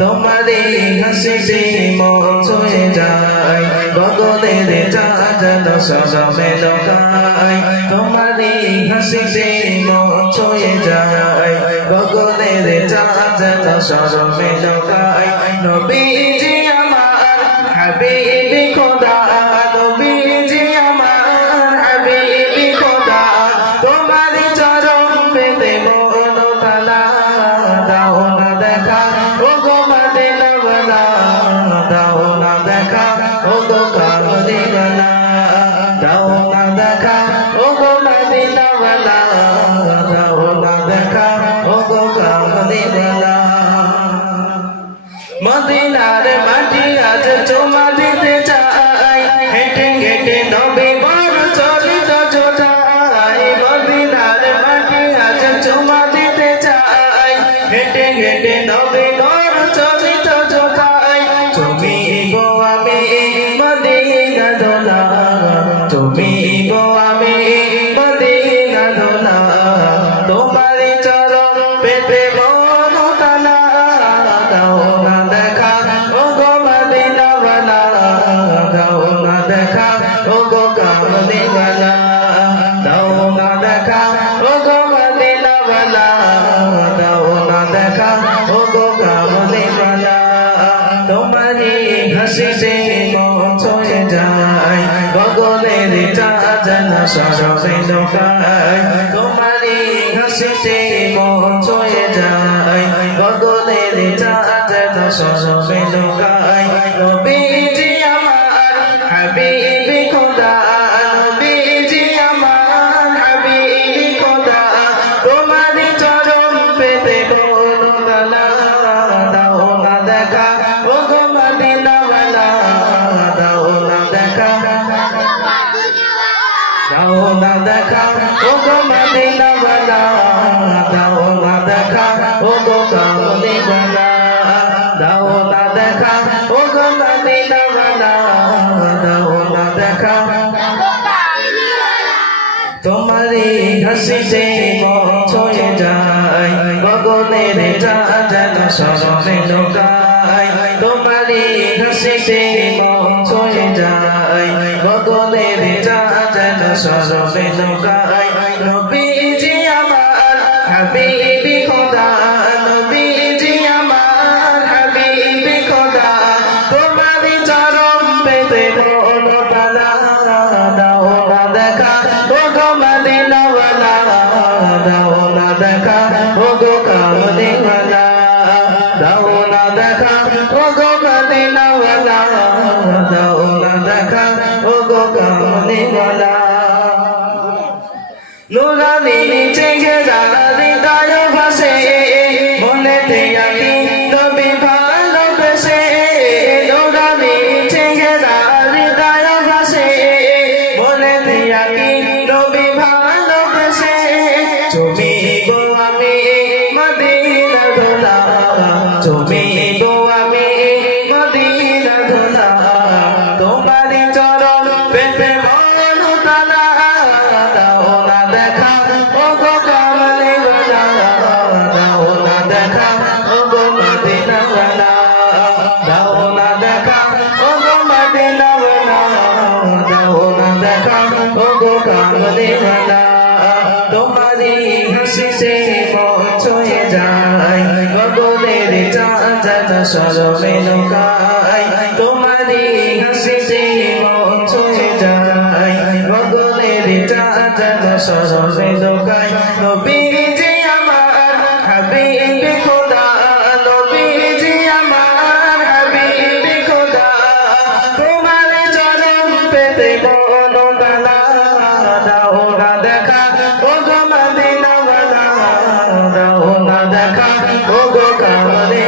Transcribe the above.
তোমারই হাসিতে মন ছুঁয়ে যায় গগনের চাঁদ সজমে লোকায় তোমারই হাসিতে মন ছুঁয়ে যায় গগনের চাঁদ সজমে লোকায় নবীজি আমার হাবিবি খোদা নবীজি আমার হাবিবি খোদা তোমারই চরণ পেতে মন তালা দাও না দেখা ও গো মদিনা ওয়ালা দাও না দেখা ও গো কামলি ওয়ালা দাও না দেখা ও গো মদিনা ওয়ালা দাও না দেখা ও গো কামলি ওয়ালা মদিনার মাটি আজ চুমা দিতে চাই হেঁটে হেঁটে নবী বর চরিত জোটাই মদিনার মাটি আজ চুমা দিতে চাই হেঁটে হেঁটে নবী বর চরিত জোটাই তুমি গো আমি মদিনা দোলা তুমি গো আমি মদিনা দোলা তোমারই চরণ পেতে মন তালা দাও না দেখা ও গো মদিনা ওয়ালা দাও না দেখা ও গো কামলি ওয়ালা দাও না দেখা ও গো মদিনা ওয়ালা দাও না দেখা ও গো কামলি ওয়ালা তোমারই হাসিতে মন ছুঁয়ে যায় গগনের চাঁদ সজমে লোকায় তোমারই হাসিতে মন ছুঁয়ে যায় গগনের চাঁদ সজমে লোকায় নবীজি আমার হাবিবি খোদা নবীজি আমার হাবিবি খোদা তোমারই চরণ পেতে মন তালা দাও না দেখা ও গো মদিনা ওয়ালা দাও না দেখা দাও না দেখা ও গো মদিনা ওয়ালা দাও না দেখা ও গো কামলি ওয়ালা দাও না দেখা ও গো মদিনা ওয়ালা দাও না দেখা তোমারই হাসিতে মন ছুঁয়ে যায় গগনের চাঁদ সজমে লোকায় তোমারই হাসিতে মন ছুঁয়ে যায় গগনের চাঁদ সজমে লোকায় নবীজি আমার হাবিবি খোদা নবীজি আমার হাবিবি খোদা তোমারই চরণ পেতে মন তালা দাও না দেখা ও গো মদিনা ওয়ালা দাও না দেখা ও গো কামলি ওয়ালা দাও না দেখা ও গো মদিনা ওয়ালা দাও না দেখা ও গো কামলি ওয়ালা নুরানি চেহারা হৃদয় ভাসে মনেতে আঁকি নবী ভালোবেসে নুরানি চেহারা হৃদয় ভাসে মনেতে আঁকি নবী ভালোবেসে তুমি গো আমি মদিনা দোলা তুমি গো আমি মদিনা দোলা তোমারই চরণ পেতে মন তালা দাও না দেখা ও গো কামলি ওয়ালা দাও না দেখা ও গো মদিনা ওয়ালা দাও না দেখা ও গো মদিনা ওয়ালা দাও না দেখা ও গো কামলি ওয়ালা তোমারই হাসিতে মন ছুঁয়ে যায় গগনের চাঁদ সজমে লোকায় তোমারই হাসিতে মন ছুঁয়ে যায় গগনের চাঁদ সজমে লোকায় নবীজি আমার হাবিবি খোদা নবীজি আমার হাবিবি খোদা তোমার চরণ পেতে মন তালা দাও না দেখা ও গো মদিনা ওয়ালা দাও না দেখা ও গো কামলি